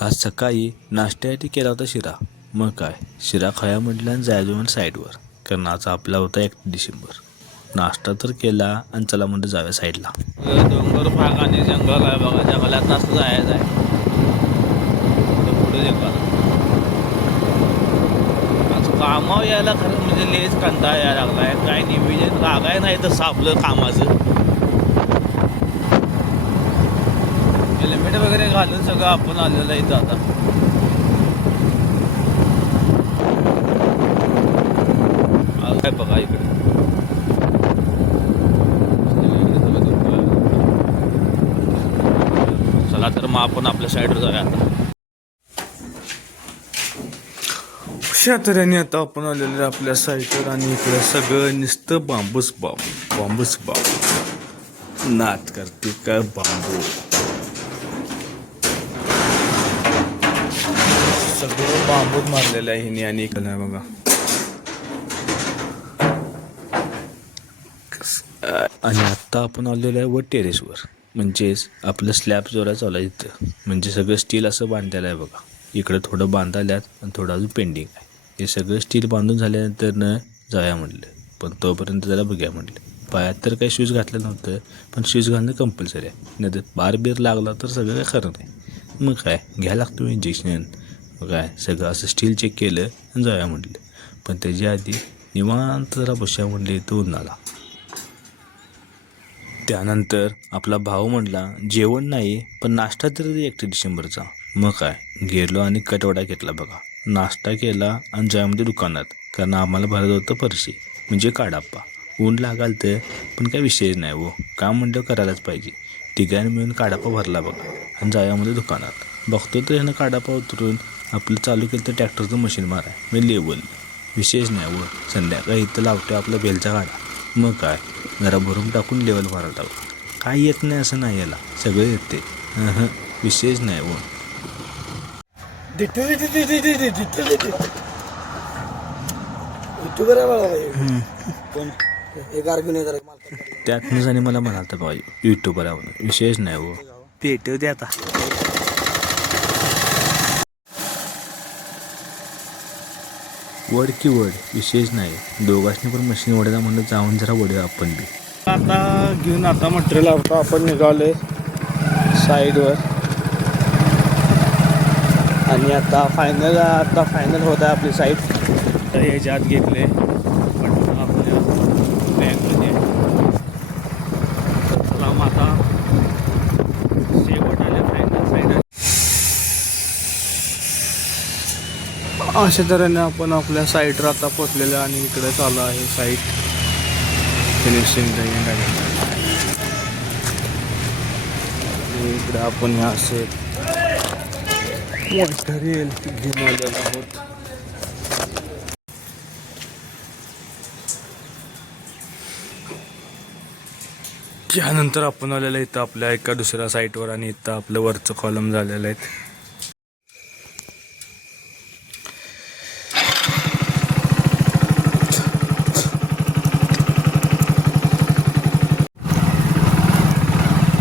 आज सकाळी नाश्त्यासाठी केला होता शिरा. मग काय, शिरा खाया म्हटलं आणि जायचं म्हणून साईडवर, कारण आज आपला होता 1 डिसेंबर. नाश्ता तर केला आणि चला म्हणलं जाऊया साईडला. डोंगर भाग आणि जंगल आहे बघा, जंगलात नसतं जायचं आहे. पुढे जंगल आज कामावर यायला खरं म्हणजे लेच कंटाळा यायला लागला आहे. काय नियोजन लागाय नाही तसं आपलं कामाचं. हेल्मेट वगैरे घालून सगळं आपण आलेलं आहे इथं आता. काय बघा इकडे चला तर मग आपण आपल्या साईडवर जाऊया आता. अशा तऱ्हेने आता आपण आलेलं आपल्या साईडवर आणि इकडे सगळं नुसतं बांबूच बांबू नाच करते का बांबू. सगळं बांबूच मारलेलं आहे हिने आणि इकडे बघा. आणि आत्ता आपण आलेलो आहे वर टेरेसवर, म्हणजेच आपलं स्लॅब जोरा चालू आहे इथं. म्हणजे सगळं स्टील असं बांधलेलं आहे बघा. इकडं थोडं बांधायल्यात आणि थोडं अजून पेंडिंग आहे. हे सगळं स्टील बांधून झाल्यानंतर न जाऊया म्हटलं, पण तोपर्यंत जरा बघूया म्हटलं. पायात तर काही शूज घातलं नव्हतं, पण शूज घालणं कंपल्सरी आहे, नाही तर बार लागला तर सगळं काय खरं नाही. मग काय घ्यायला लागतो इंजेक्शन. मग काय सगळं असं स्टील चेक केलं आणि जाऊया म्हटलं. पण त्याच्या आधी निवांत जरा बसूया म्हटलं इथं उन्हाला. त्यानंतर आपला भाऊ म्हटला जेवण नाही पण नाश्ता तरी 1 डिसेंबरचा. मग काय गेलो आणि कटवडा घेतला बघा. नाश्ता केला आणि जायमध्ये दुकानात, कारण आम्हाला भरत होतं फरशी म्हणजे काडाप्पा. ऊन लागाल तर पण काय विषय नाही हो, काम म्हणलं करायलाच पाहिजे. तिघांनी मिळून काडाप्पा भरला बघा आणि जायामध्ये दुकानात. बघतो तर ह्यानं काडाप्पा उतरून आपलं चालू केलं तर ट्रॅक्टरचं मशीन माराय म्हणजे लेवल. विशेष नाही हो, संध्याकाळी इथं लावतो आपला बेलचा काढा. मग काय जरा भरून टाकून लेवल मारायला टाकू. काय येत नाही असं नाही, याला सगळं येते. विशेष नाही हो. त्यातनंच आणि मला म्हणाल तर पाहिजे युट्यूबर आहे, विशेष नाही हो. पेटव दे आता. वड की वड विशेष नाही, दोघांनी पण मशीन वडायला म्हणलं जाऊन जरा वडूया आपण बी. आता घेऊन आता मटेरियल आपण निघालोय साईडवर. आणि आता फायनल होत आहे आपली साईड. तर याच्या आत घेतले आपल्या बॅगमध्ये. आता शेवट आले फायनल साईड. अशा तऱ्हेने आपण आपल्या साईडवर आता पोचलेलो आणि इकडे चालू आहे साईट फिनिशिंग. इकडे आपण हे असे मटेरियल घेऊन आलेलो आहोत. त्यानंतर आपण आलेलं इथं आपल्या एका दुसऱ्या साईटवर आणि इथं आपलं वरचं कॉलम झालेलं आहे.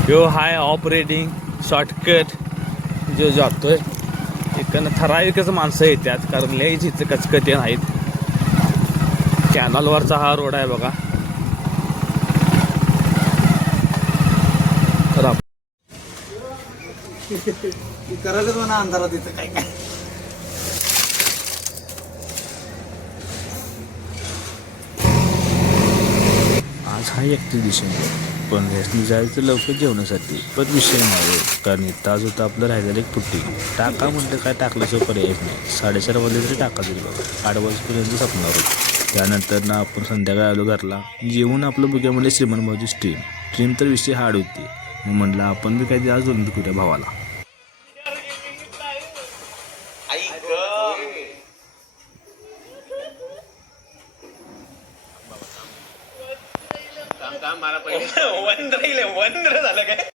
यो हाय ऑपरेटिंग शॉर्टकट जो जातोय. इकडनं ठराविकच माणसं येतात, कारण लयच इथं कचकटे नाहीत. कॅनलवरचा हा रोड आहे बघा. करायला म्हणा अंधारात इथं काय काय. आज हा 31 डिसेंबर, पण रेसनी जायचं लवकर जेवणासाठी. पण विषय नाही, कारण इथं आज होतं आपलं राहिलेलं एक पुट्टी. टाका म्हटलं काय टाकल्याशिवाय पर्यायच नाही. 4:30 वाजले तरी टाका दिली बघा. 8 वाजेपर्यंत संपणार होतं. त्यानंतर ना आपण संध्याकाळी आलो घरला. जेवून आपलं बघ्या म्हणलं श्रीमंत भाऊची स्ट्रीम तर विषय हार्ड होती. मग म्हटलं आपण बी काही आज बोलून करूया भावाला. वंद्र झालं काय.